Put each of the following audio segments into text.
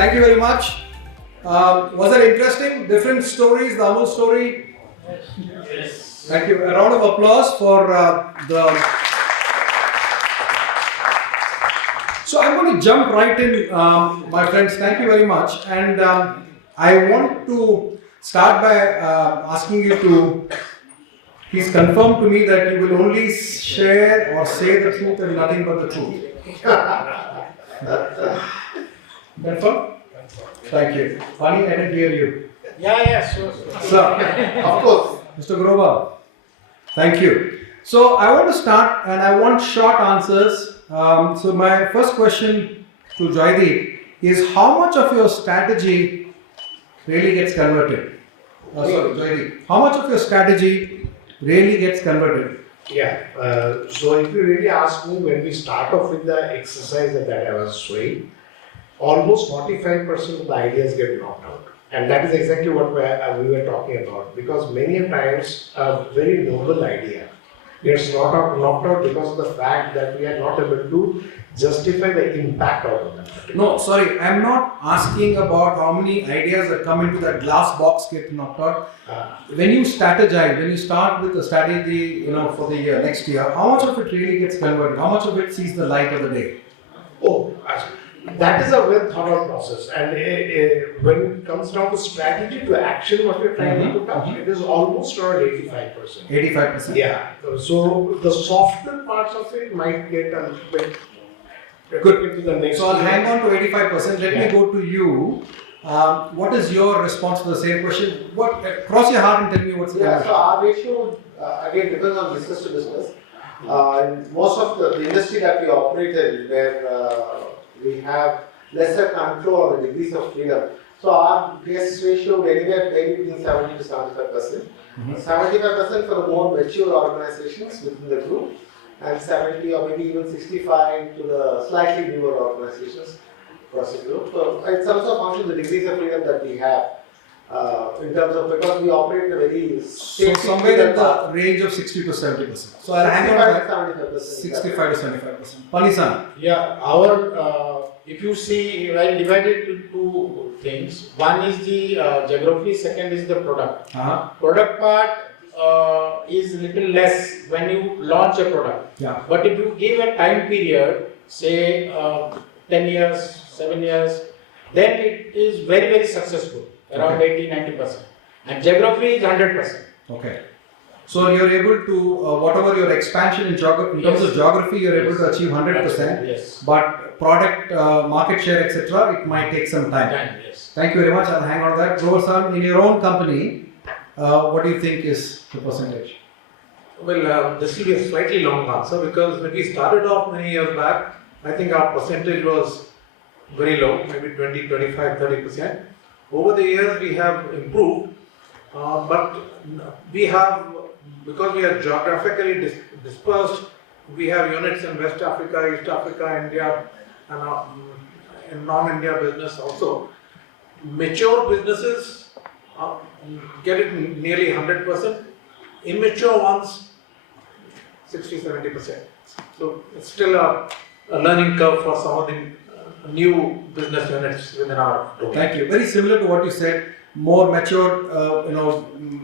thank you very much. Was that interesting? Different stories, the Amul story? Yes. Thank you. A round of applause for So I'm going to jump right in, my friends. Thank you very much. And I want to start by asking you to please confirm to me that you will only share or say the truth and nothing but the truth. Confirm? Thank you. Pani, I didn't hear you. Yeah, sure. Sir, of course. Mr. Grover, thank you. So I want to start and I want short answers. So my first question to Joydeep is, how much of your strategy really gets converted? Joydeep, how much of your strategy really gets converted? Yeah, so if you really ask me, when we start off with the exercise that I was showing, almost 45% of the ideas get knocked out. And that is exactly what we were talking about, because many times a very noble idea gets knocked out because of the fact that we are not able to justify the impact of that. No, sorry, I'm not asking about how many ideas that come into that glass box get knocked out. When you strategize, when you start with a strategy, for the year, next year, how much of it really gets converted? How much of it sees the light of the day? Oh, that is a well thought out process, and when it comes down to strategy to action, what you're trying to put up, it is almost around 85%. 85%? Yeah. So the softer parts of it might get a little bit good into the next. So I'll hang on to 85%. Let me go to you. What is your response to the same question? Cross your heart and tell me what's the so our ratio again depends on business to business. In most of the industry that we operate in, where we have lesser control or degrees of freedom. So our guess ratio would anywhere between 70 to 75%. 75% for the more mature organizations within the group, and 70 or maybe even 65 to the slightly newer organizations across the group. So it's also a function of the degrees of freedom that we have in terms of, because we operate in a very so somewhere in the range of 60 to 70%. So I'll hang on to that. 65 to 75%. Pani-san. Yeah, our if you see, I divided into two things. One is the geography, second is the product. Product part is little less when you launch a product. Yeah. But if you give a time period, say 10 years, 7 years, then it is very, very successful, around 80-90%. And geography is 100%. Okay. So you're able to, whatever your expansion in terms of geography, you're able to achieve 100%. Yes. But product, market share, etc., it might take some time. Yes. Thank you very much. I'll hang on to that. Grover-san, in your own company, what do you think is the percentage? Well, this will be a slightly long answer, because when we started off many years back, I think our percentage was very low, maybe 20, 25, 30%. Over the years, we have improved, but we have, because we are geographically dispersed, we have units in West Africa, East Africa, India, and in non-India business also. Mature businesses get it nearly 100%. Immature ones, 60-70%. So it's still a learning curve for some of the new business units within our domain. Thank you. Very similar to what you said. More mature,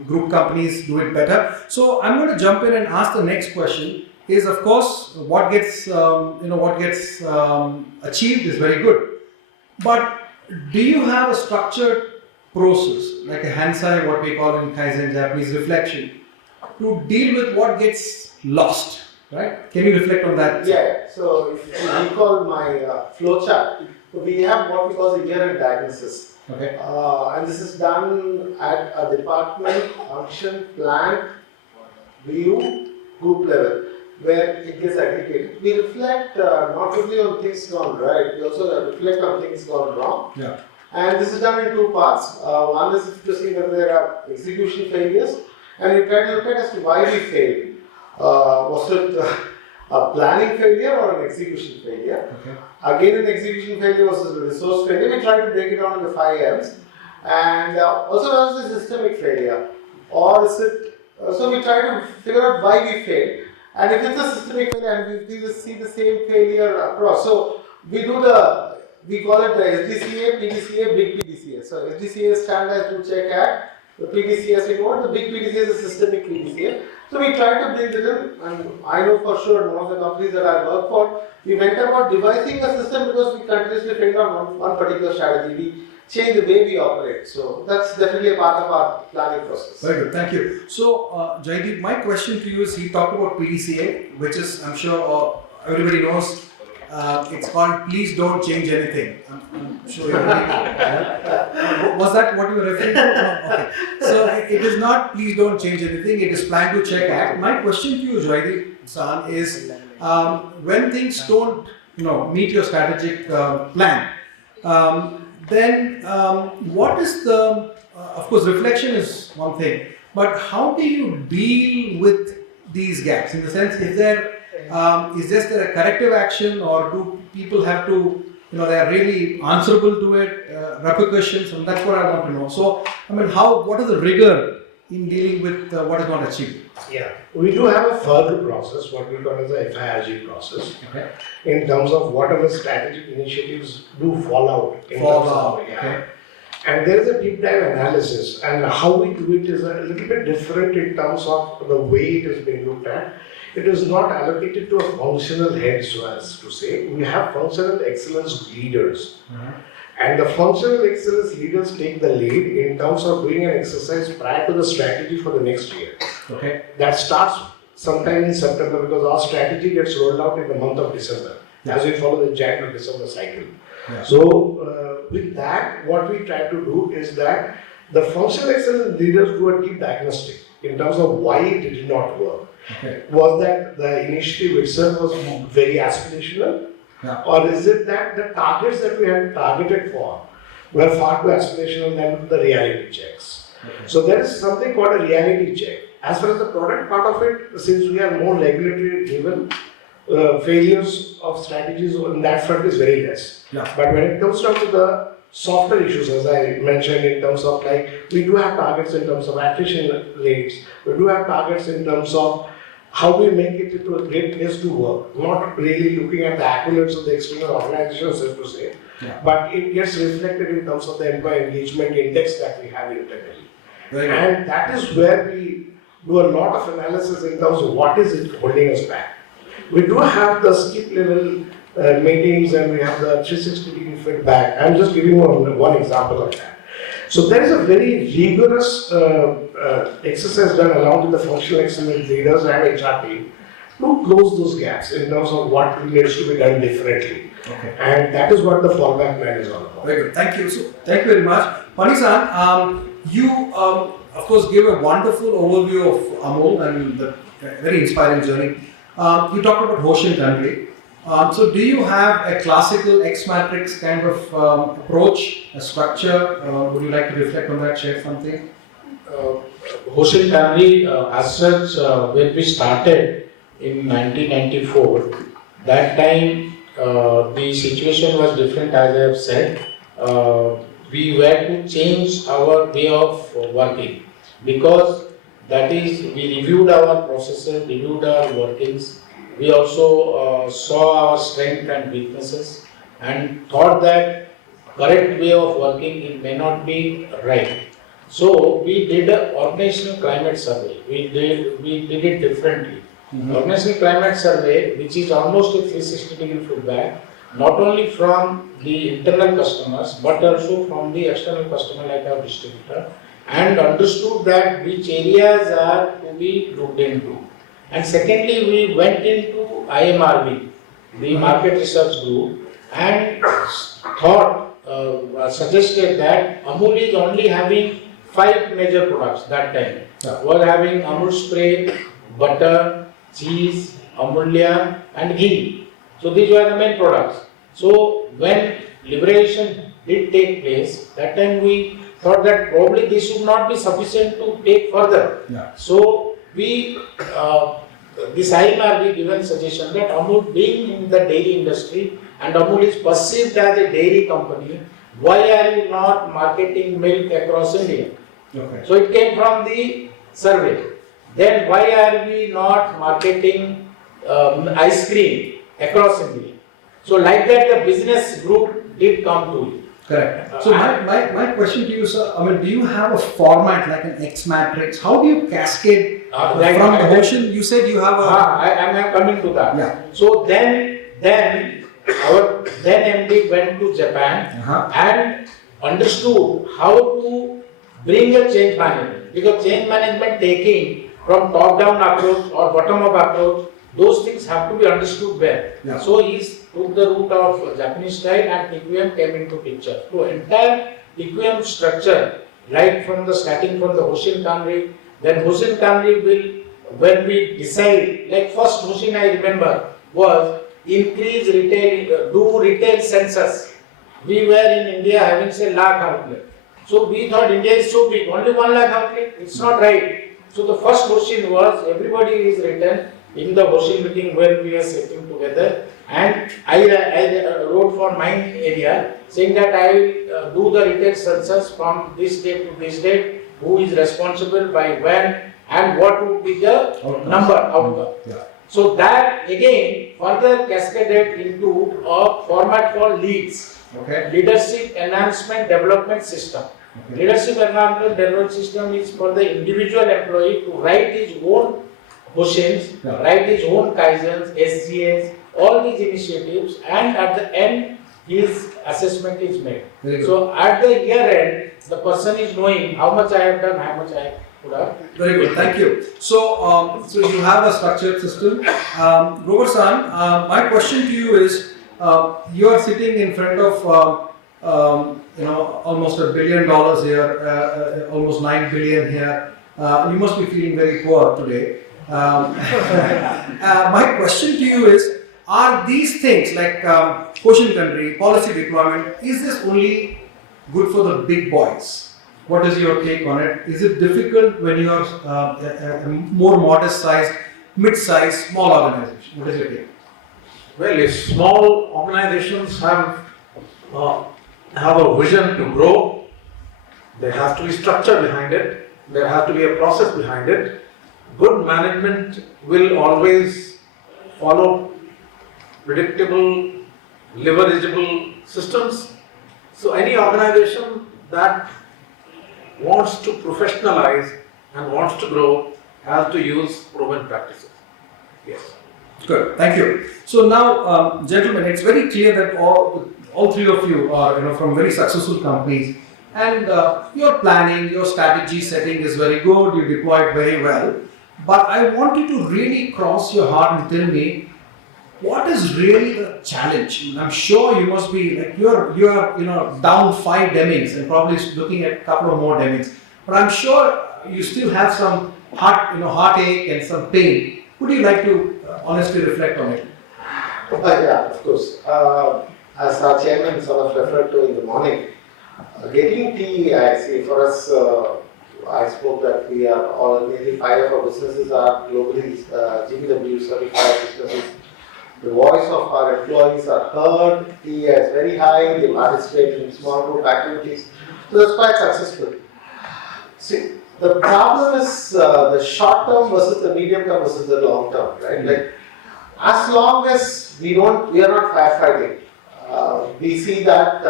group companies do it better. So I'm going to jump in and ask the next question. Is, of course, what gets achieved is very good. But do you have a structured process, like a Hansai, what we call in Kaizen Japanese reflection, to deal with what gets lost? Right? Can you reflect on that? Yeah. So if you recall my flow chart, we have what we call the year-end diagnosis. Okay. And this is done at a department, function, plant, view, group level, where it gets aggregated. We reflect not only on things gone right, we also reflect on things gone wrong. Yeah. And this is done in two parts. One is to see whether there are execution failures, and we try to look at as to why we failed. Was it a planning failure or an execution failure? Okay. Again, an execution failure was a resource failure. We try to break it down into 5 M's. And also, was it a systemic failure? Or is it, so we try to figure out why we failed. And if it's a systemic failure, and we see the same failure across. So we do we call it the SDCA, PDCA, Big PDCA. So SDCA is Standardized Do Check Act. The PDCA is involved. The Big PDCA is a systemic PDCA. So we try to bring it in, and I know for sure one of the companies that I work for, we went about devising a system because we continuously figured out one particular strategy. We change the way we operate. So that's definitely a part of our planning process. Very good, thank you. So, Joydeep, my question to you is, he talked about PDCA, which is, I'm sure everybody knows, it's called Please Don't Change Anything. I'm sure was that what you were referring to? No, okay. So, it is not Please Don't Change Anything, it is Plan to Check Act. My question to you, Joydeep is, when things don't meet your strategic plan, then what is the, of course reflection is one thing, but how do you deal with these gaps? In the sense, is there a corrective action, or do people have to, they are really answerable to it, repercussions, and that's what I want to know. So, I mean, what is the rigor in dealing with what is not achieved? Yeah, we do have a further process, what we call as the FIRG process, Okay. in terms of whatever strategic initiatives do fall out. Okay. And there is a deep dive analysis, and how we do it is a little bit different in terms of the way it is being looked at. It is not allocated to a functional head, so as to say. We have functional excellence leaders. And the functional excellence leaders take the lead in terms of doing an exercise prior to the strategy for the next year. Okay. That starts sometime in September, because our strategy gets rolled out in the month of December, as we follow the Jan to December cycle. Yeah. So, with that, what we try to do is that the functional excellence leaders do a deep diagnostic in terms of why it did not work. Okay. Was that the initiative itself was very aspirational? Yeah. Or is it that the targets that we had targeted for were far too aspirational than the reality checks? Okay. So there is something called a reality check. As far as the product part of it, since we are more regulatory driven, failures of strategies on that front is very less. Yeah. But when it comes down to the softer issues, as I mentioned, in terms of we do have targets in terms of attrition rates, we do have targets in terms of how we make it into a great place to work, not really looking at the accolades of the external organizations, so to say, but it gets reflected in terms of the employee engagement index that we have internally. And that is where we do a lot of analysis in terms of what is it holding us back. We do have the skip level meetings, and we have the 360-degree feedback. I'm just giving you one example of that. So there is a very rigorous exercise done along with the functional excellence leaders and HR team to close those gaps in terms of what needs to be done differently. Okay. And that is what the fallback plan is all about. Very good. Thank you. So, thank you very much. Pani-san, you of course gave a wonderful overview of Amul and the very inspiring journey. You talked about Hoshin country. So do you have a classical X-matrix kind of approach, a structure? Would you like to reflect on that, share something? Hoshin Kanri, as such, when we started in 1994, that time the situation was different, as I have said. We were to change our way of working, because that is, we reviewed our processes, reviewed our workings. We also saw our strengths and weaknesses, and thought that correct way of working it may not be right. So we did an organizational climate survey. We did it differently. Organizational climate survey, which is almost a 360-degree feedback, not only from the internal customers but also from the external customer like our distributor, and understood that which areas are to be looked into. And secondly, we went into IMRB, the market research group, and suggested that Amul is only having 5 major products that time. We were having Amul spray, butter, cheese, Amulya, and ghee. So these were the main products. So when liberation did take place, that time we thought that probably this would not be sufficient to take further. So we, this IMRB given suggestion that Amul being in the dairy industry and Amul is perceived as a dairy company, why are you not marketing milk across India? Okay. So it came from the survey. Then why are we not marketing ice cream across India? So like that the business group did come to you. Correct. So my question to you, sir, I mean, do you have a format like an X matrix? How do you cascade from the ocean? You said you have a... I am coming to that. Yeah. So then our then MD went to Japan and understood how to bring a change management. Because change management taking from top-down approach or bottom-up approach, those things have to be understood well. Yeah. So he took the route of Japanese style and TQM came into picture. So entire TQM structure, right from the starting from the Hoshin Kanri, then Hoshin Kanri will, when we decide, like first Hoshin I remember was increase retail, do retail census. We were in India having say lakh outlet. So we thought India is so big, only 1 lakh outlet, it's not right. So the first Hoshin was everybody is written in the Hoshin meeting when we are sitting together, and I wrote for my area saying that I will do the retail census from this date to this date, who is responsible by when and what would be the outcome. Yeah. So that again further cascaded into a format for leads. Okay. Leadership Enhancement Development System. Okay. Leadership Enhancement Development System is for the individual employee to write his own Hoshins, Yeah. write his own Kaizens, SGAs, all these initiatives, and at the end his assessment is made. Very good. So at the year end, the person is knowing how much I have done, how much I could have. Very good, thank you. So, so you have a structured system. Grover-san, my question to you is, you are sitting in front of almost $1 billion here, almost 9 billion here. You must be feeling very poor today. My question to you is, are these things like ocean country, policy deployment, is this only good for the big boys? What is your take on it? Is it difficult when you are a more modest sized, mid-sized, small organization? What is your take? Well, if small organizations have a vision to grow, there has to be structure behind it, there has to be a process behind it. Good management will always follow predictable, leverageable systems. So any organization that wants to professionalize and wants to grow has to use proven practices. Yes. Good, thank you. So now, gentlemen, it's very clear that all three of you are from very successful companies, and your planning, your strategy setting is very good. You deploy it very well. But I want you to really cross your heart and tell me, what is really the challenge? I'm sure you must be like you are down 5 Demings and probably looking at a couple of more Demings. But I'm sure you still have some heartache and some pain. Would you like to honestly reflect on it? Yeah, of course. As our chairman sort of referred to in the morning, getting tea, I see, for us, I spoke that we are all, nearly 5 of our businesses are globally GPW certified businesses. The voice of our employees are heard, tea is very high, they participate in small group activities. So that's quite successful. See, the problem is the short term versus the medium term versus the long term, right? Like, as long as we are not firefighting, we see that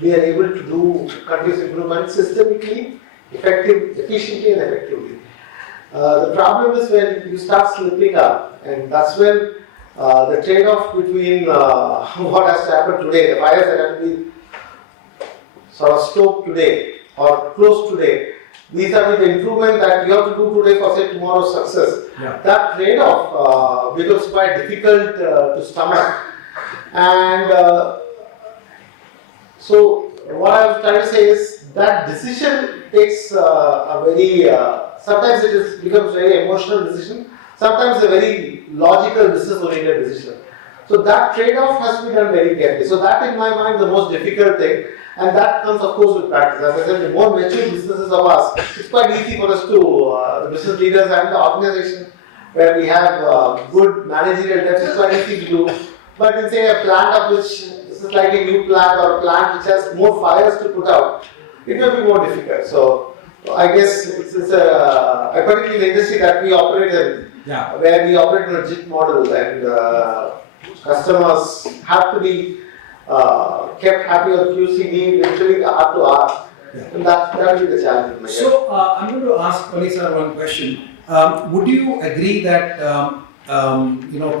we are able to do continuous improvement systemically, efficiently and effectively. The problem is when you start slipping up, and that's when the trade-off between what has to happen today, the fires that have to be sort of stoked today or closed today, these are the improvement that you have to do today for say tomorrow's success. Yeah. That trade-off becomes quite difficult to stomach. And so what I was trying to say is that decision takes a very, sometimes becomes very emotional decision, sometimes a very logical business-oriented decision. So that trade-off has to be done very carefully. So that in my mind is the most difficult thing, and that comes of course with practice. As I said, the more mature businesses of us, it's quite easy for us to, the business leaders and the organization where we have good managerial depth, it's quite easy to do. But in say a plant of which this is like a new plant or a plant which has more fires to put out, it will be more difficult. So I guess it's particularly the industry that we operate in, Yeah. where we operate in a JIT model, and customers have to be kept happy on QCD literally hour to hour. And that will be the challenge. I guess. So I'm going to ask Pani sir one question. Would you agree that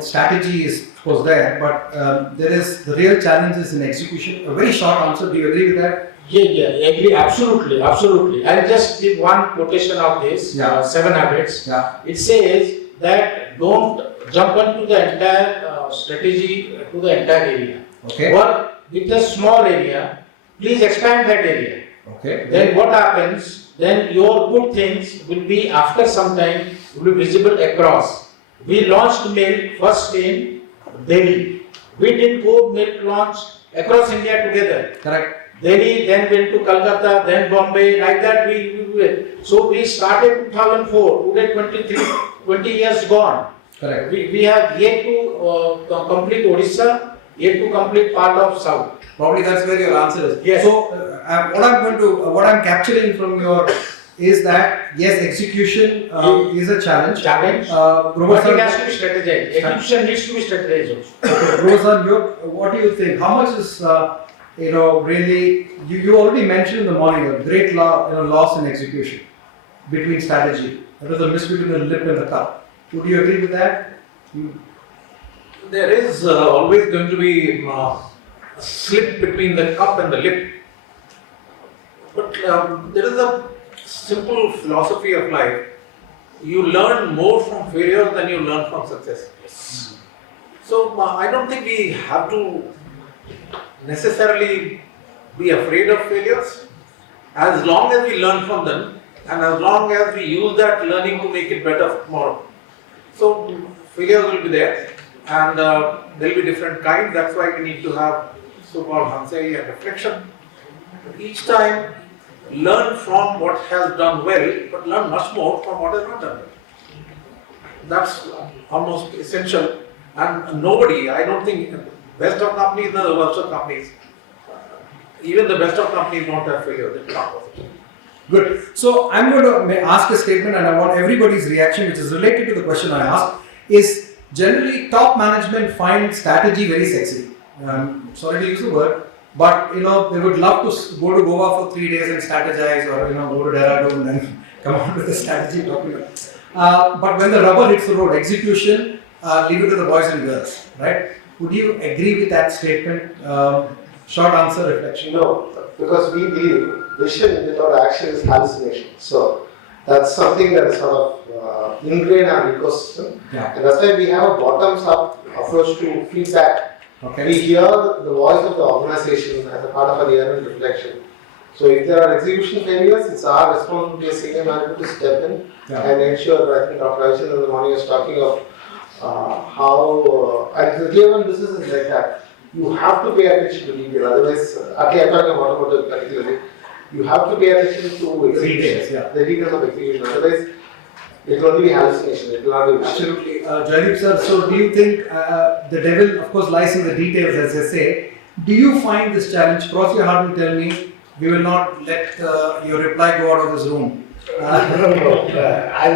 strategy is of course there, but there is the real challenge is in execution? A very short answer. Do you agree with that? Yeah, agree. Absolutely. I'll just give one quotation of this. 7 Habits. Yeah. It says that don't jump into the entire strategy to the entire area. Okay. Work with a small area. Please expand that area. Okay. Then what happens? Then your good things will be after some time will be visible across. We launched milk first in Delhi. We didn't go milk launch across India together. Correct. Delhi, then went to Calcutta, then Bombay, like that we went. So we started 2004, today 20 years gone. Correct. We have yet to complete Odisha, yet to complete part of South. Probably that's where your answer is. Yes. So what I'm capturing from your is that yes, execution is a challenge. But it has to be strategized. Execution needs to be strategized also. Rosan, what do you think? How much is really? You already mentioned in the morning a great loss in execution between strategy. That was a miss between the lip and the cup. Would you agree with that? There is always going to be a slip between the cup and the lip. But there is a simple philosophy of life. You learn more from failure than you learn from success. Yes. So I don't think we have to necessarily be afraid of failures. As long as we learn from them and as long as we use that learning to make it better tomorrow. So failures will be there and there will be different kinds. That's why we need to have so-called Hansei and reflection. Each time learn from what has done well, but learn much more from what has not done well. That's almost essential. And nobody, I don't think, best of companies nor the worst of companies, even the best of companies don't have failure. They cannot possible. Good. So I'm going to ask a statement and I want everybody's reaction, which is related to the question I asked, is generally top management find strategy very sexy. Sorry to use the word, but they would love to go to Goa for 3 days and strategize, or go to Dehradun and come out with a strategy document. But when the rubber hits the road, execution, leave it to the boys and girls, right? Would you agree with that statement? Short answer, reflection. No, because we believe vision without action is hallucination. So that's something that is sort of ingrained in our ecosystem. Yeah. And that's why we have a bottoms-up approach to feedback. Okay. We hear the voice of the organization as a part of our year-end reflection. So if there are execution failures, it's our responsibility as senior management to step in and ensure. I think Dr. Rajan in the morning was talking of how, and the Cleveland business is like that. You have to pay attention to detail, otherwise, I'm talking about automotive particularly, you have to pay attention to execution, the details of execution, otherwise it will only be hallucination, it will not be absolutely. Joydeep sir, so do you think the devil of course lies in the details, as they say? Do you find this challenge, cross your heart and tell me, we will not let your reply go out of this room? No. I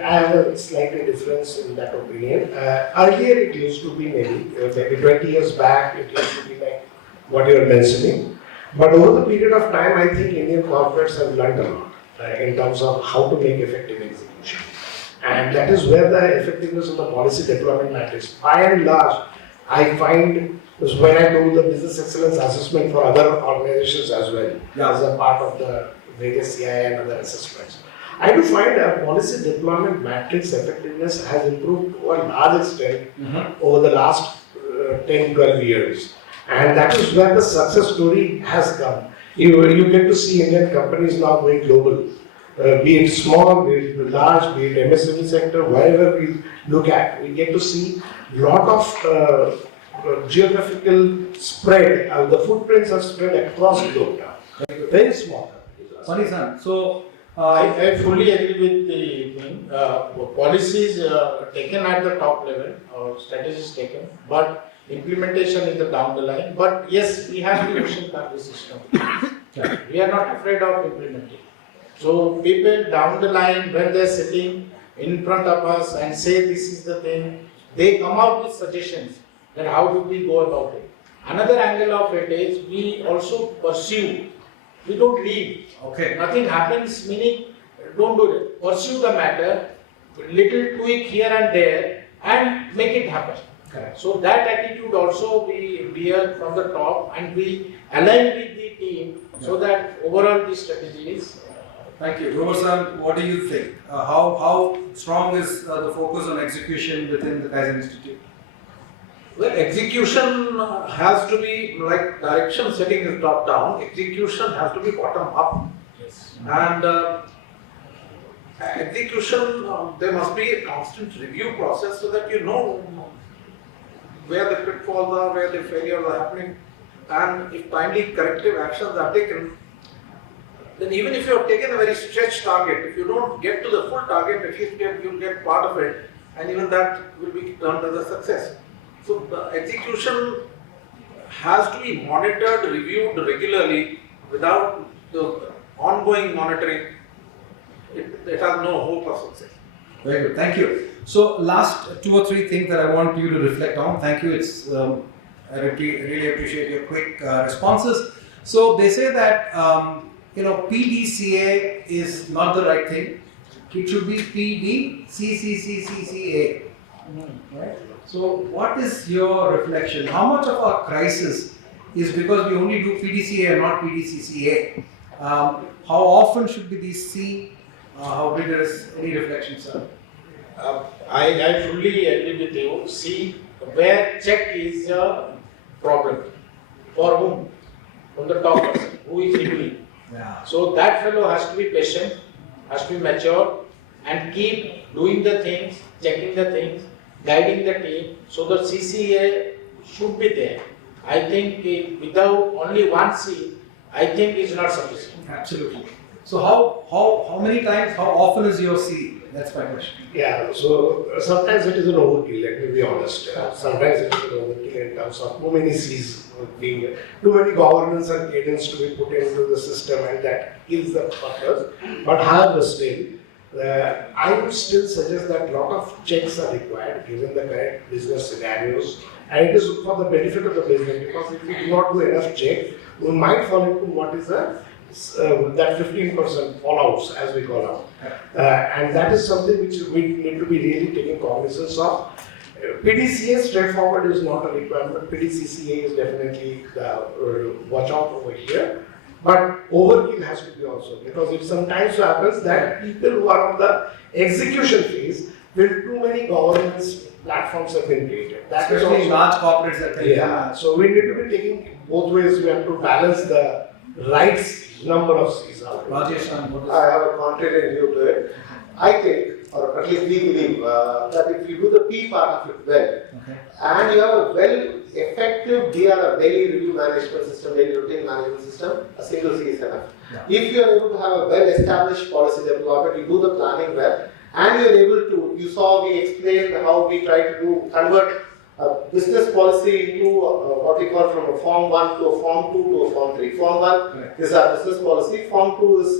have a slightly difference in that opinion. Earlier it used to be maybe 20 years back, it used to be like what you are mentioning. But over the period of time, I think Indian corporates have learned a lot in terms of how to make effective execution. And that is where the effectiveness of the policy deployment matters. By and large, I find when I do the business excellence assessment for other organizations as well, as a part of the various CI and other assessments, I do find that policy deployment matrix effectiveness has improved to a large extent over the last 10-12 years. And that is where the success story has come. You get to see Indian companies now going global, be it small, be it large, be it MSME sector, wherever we look at, we get to see a lot of geographical spread, the footprints are spread across the globe now. Very small. Funny son. So I fully agree with the thing. Policies taken at the top level or strategies taken, but implementation is the down the line. But yes, we have to ocean the system. We are not afraid of implementing. So people down the line, when they're sitting in front of us and say this is the thing, they come out with suggestions. then how do we go about it? Another angle of it is we also pursue. We don't leave. Okay. Nothing happens, meaning don't do it. Pursue the matter, little tweak here and there, and make it happen. Correct. So that attitude also we bear from the top, and we align with the team so that overall the strategy is. Thank you. Grover-san, what do you think? How strong is the focus on execution within the Kaizen Institute? Well, execution has to be like direction setting is top down, execution has to be bottom up. Yes. And execution, there must be a constant review process so that you know where the pitfalls are, where the failures are happening, and if timely corrective actions are taken, then even if you have taken a very stretched target, if you don't get to the full target, at least you'll get part of it, and even that will be termed as a success. So the execution has to be monitored, reviewed regularly. Without the ongoing monitoring, it has no hope of success. Very good. Thank you. So last 2 or 3 things that I want you to reflect on. Thank you. I really appreciate your quick responses. So they say that PDCA is not the right thing. It should be PDCCCCA. Right? So what is your reflection? How much of our crisis is because we only do PDCA and not PDCCA? How often should be these C? How big is any reflection, sir? I fully agree with you. See, where check is a problem. For whom? From the top person. Who is reviewing? Yeah. So that fellow has to be patient, has to be mature, and keep doing the things, checking the things, guiding the team. So the CCA should be there. I think without only one C, I think is not sufficient. Absolutely. So how many times, how often is your C? That's my question. Yeah, so sometimes it is an overkill, let me be honest. Sometimes it is an overkill in terms of too many C's being, too many governance and cadence to be put into the system, and that kills the purpose. But however, still, I would still suggest that a lot of checks are required given the current business scenarios, and it is for the benefit of the business, because if we do not do enough checks, we might fall into what is that 15% fallouts, as we call out. And that is something which we need to be really taking cognizance of. PDCA straightforward is not a requirement, PDCCA is definitely watch out over here. But overkill has to be also, because it sometimes happens that people who are on the execution phase, with too many governance platforms have been created. That is Especially also, large corporates that can yeah. So we need to be taking both ways. We have to balance the right number of C's out. Rajesh, what is I have a contrary view to it. I think, or at least we believe, that if you do the P part of it well, okay. and you have a effective DRM, daily review management system, daily routine management system, a single C is enough. Yeah. If you are able to have a well-established policy deployment, you do the planning well, and you are able to, you saw we explained how we try to convert a business policy into what we call from a Form 1 to a Form 2 to a Form 3. Form 1 Right. is our business policy, Form 2 is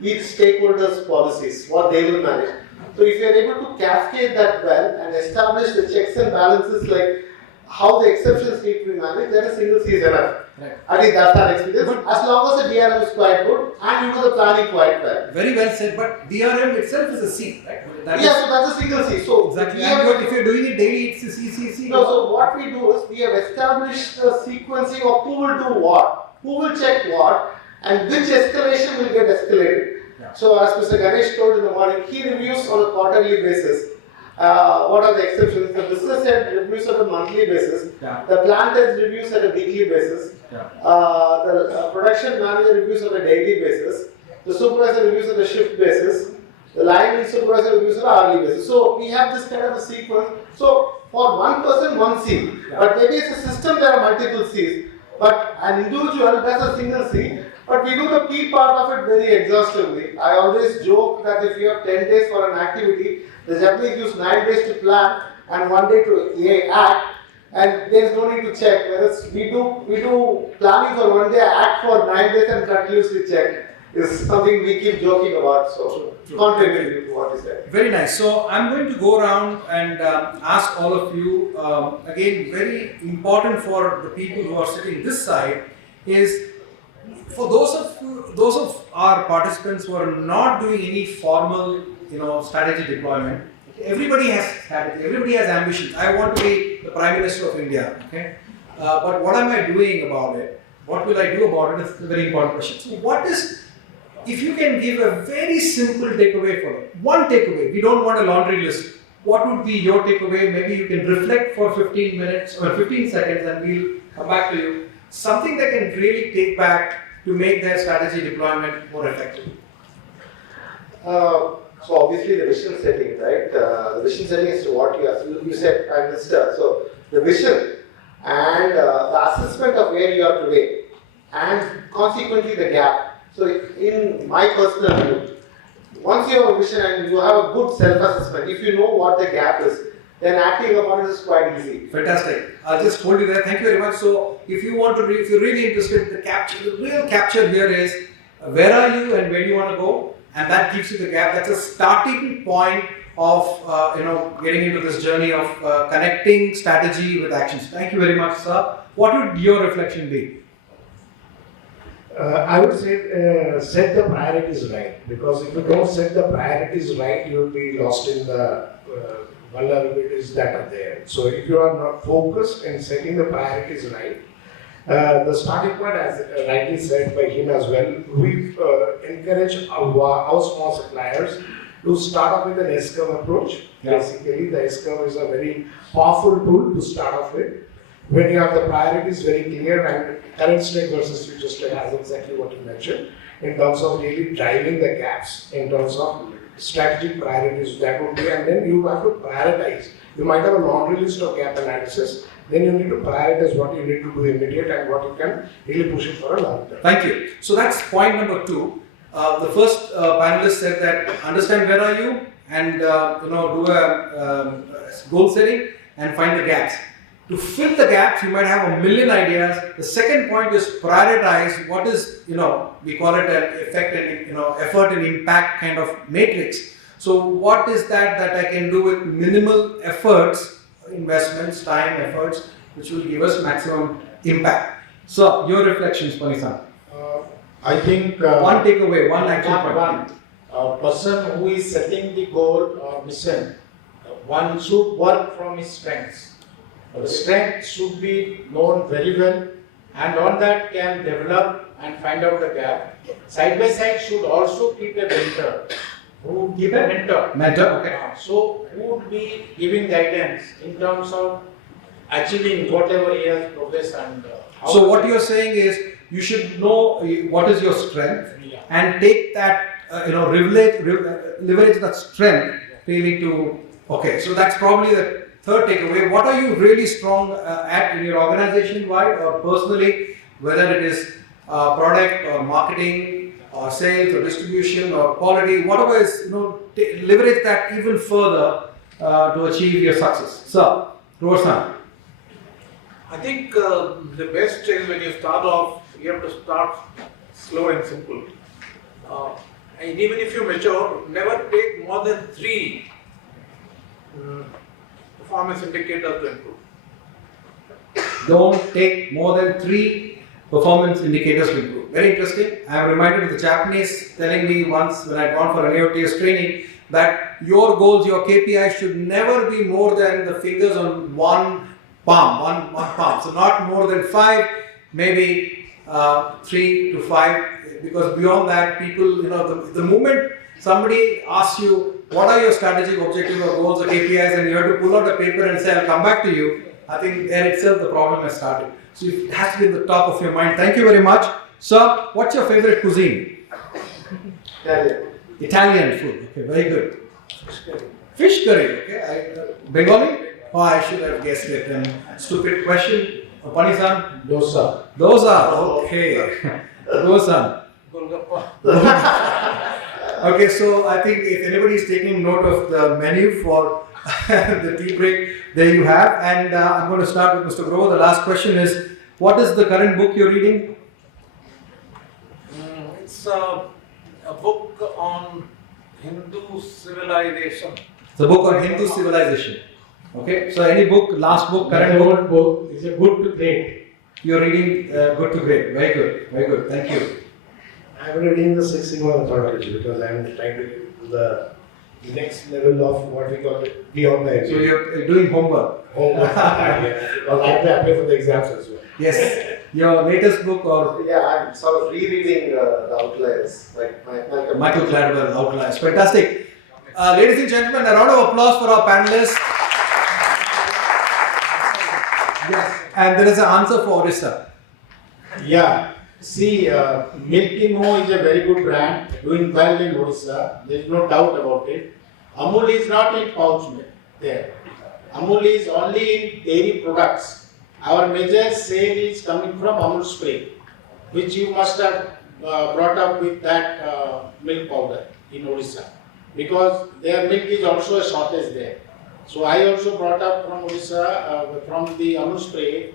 each stakeholder's policies, what they will manage. So if you are able to cascade that well and establish the checks and balances, like how the exceptions need to be managed, then a single C is enough. Right. I think that's our experience. As long as the DRM is quite good and you do the planning quite well. Very well said, but DRM itself is a C, right? That Yeah, is- so that's a single C. So exactly. we And have, if you're doing it daily, it's a C. no, so what we do is we have established the sequencing of who will do what, who will check what, and which escalation will get escalated. Yeah. So as Mr. Ganesh told in the morning, he reviews on a quarterly basis. What are the exceptions? The business head reviews on a monthly basis. Yeah. The plant head reviews on a weekly basis. Yeah. The production manager reviews on a daily basis. The supervisor reviews on a shift basis. The line supervisor reviews on an hourly basis. So we have this kind of a sequence. So for one person, one C. Yeah. But maybe it's a system, there are multiple C's. But an individual does a single C. But we do the P part of it very exhaustively. I always joke that if you have 10 days for an activity, the Japanese use 9 days to plan and 1 day to act, and there is no need to check. Whereas we do planning for 1 day, act for 9 days, and continuously check. is something we keep joking about. So, contributing to what is that. Very nice. So I'm going to go around and ask all of you, again, very important for the people who are sitting this side is, for those of our participants who are not doing any formal, strategy deployment. Everybody has strategy, everybody has ambitions. I want to be the Prime Minister of India, okay? But what am I doing about it? What will I do about it is a very important question. So if you can give a very simple takeaway for it, one takeaway, we don't want a laundry list. What would be your takeaway? Maybe you can reflect for 15 minutes or 15 seconds and we'll come back to you. Something they can really take back to make their strategy deployment more effective. So obviously the vision setting, right? The vision setting is to what you asked. You said Prime Minister. So the vision and the assessment of where you are today and consequently the gap. So in my personal view, once you have a vision and you have a good self-assessment, if you know what the gap is, then acting upon it is quite easy. Fantastic. I'll just hold you there. Thank you very much. So if you want to, if you're really interested, the real capture here is where are you and where do you want to go? And that gives you the gap. That's a starting point of getting into this journey of connecting strategy with actions. Thank you very much, sir. What would your reflection be? I would say set the priorities right, because if you don't set the priorities right, you will be lost in the vulnerabilities that are there. So if you are not focused in setting the priorities right, the starting point, as rightly said by him as well, we encourage our small suppliers to start off with an S-curve approach. Yeah. Basically, the S-curve is a very powerful tool to start off with. When you have the priorities very clear and current state versus future state has exactly what you mentioned in terms of really driving the gaps, in terms of strategic priorities, that would be, and then you have to prioritize. You might have a laundry list of gap analysis, then you need to prioritize what you need to do immediate and what you can really push it for a long term. Thank you. So that's point number 2. The first panelist said that understand where are you and do a goal setting and find the gaps. To fill the gaps, you might have a million ideas. The second point is prioritize what is, we call it an effect and, effort and impact kind of matrix. So what is that I can do with minimal efforts, investments, time, efforts, which will give us maximum impact. So your reflections, Pani-san. I think One takeaway, one action point. A person who is setting the goal or mission, one should work from his strengths. The strength should be known very well, and on that can develop and find out the gap. Side by side should also keep a mentor. Who keep a mentor? Mentor, okay. So who would be giving guidance in terms of achieving whatever he has progressed and how. So what you're saying is you should know what is your strength and take that, leverage that strength really to. Okay, so that's probably the third takeaway. What are you really strong at in your organization-wide or personally, whether it is product or marketing or sales or distribution or quality, whatever is, leverage that even further to achieve your success. So, Rosan. I think the best is when you start off, you have to start slow and simple. And even if you mature, never take more than 3 performance indicators to improve. Don't take more than 3 performance indicators to improve. Very interesting. I am reminded of the Japanese telling me once when I had gone for an AOTS training that your goals, your KPI should never be more than the fingers on one palm, one palm. So not more than 5, maybe 3 to 5, because beyond that people, the moment somebody asks you what are your strategic objectives or goals or KPIs and you have to pull out a paper and say I'll come back to you, I think there itself the problem has started. So it has to be at the top of your mind. Thank you very much. Sir, what's your favorite cuisine? Italian food. Okay, very good. Fish curry. Okay. Bengali? Oh, I should have guessed it. And stupid question. Pani-san? Dosa. Dosa. Okay. Dosa. Okay, so I think if anybody is taking note of the menu for the tea break, there you have. And I'm going to start with Mr. Grover. The last question is, what is the current book you're reading? It's a book on Hindu civilization. The book on Hindu civilization. Okay, so any book, last book, current book? Old book is a good to great. You're reading good to great. Very good, very good. Thank you. I'm reading the Six Sigma methodology because I'm trying to get to the next level of what we call it beyond the So you're doing homework. homework. Because I have to apply for the exams as well. Yes. Your latest book or Yeah, I'm sort of rereading the outlines, like Michael Gladwell outlines. Fantastic. Ladies and gentlemen, a round of applause for our panelists. Yes. And there is an answer for Orissa. Yeah, see, Milky Mo is a very good brand, doing well in Odisha. There is no doubt about it. Amul is not in pouch milk there. Amul is only in dairy products. Our major sale is coming from Amul spray, which you must have brought up with that milk powder in Odisha, because their milk is also a shortage there. So I also brought up from Odisha from the Amul spray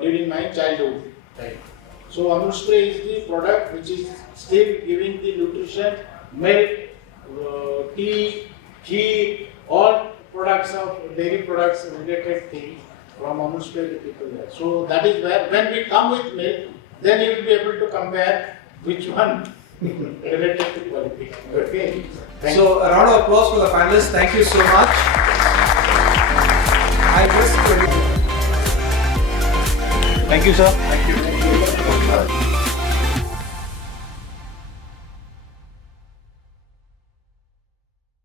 during my childhood time. So Amul spray is the product which is still giving the nutrition, milk, tea, ghee, all products of dairy products related things from Amul spray to people there. So that is where when we come with milk, then you will be able to compare which one related to quality. Okay. Thank you. So a round of applause for the panelists. Thank you so much. Thank you, sir. Thank you.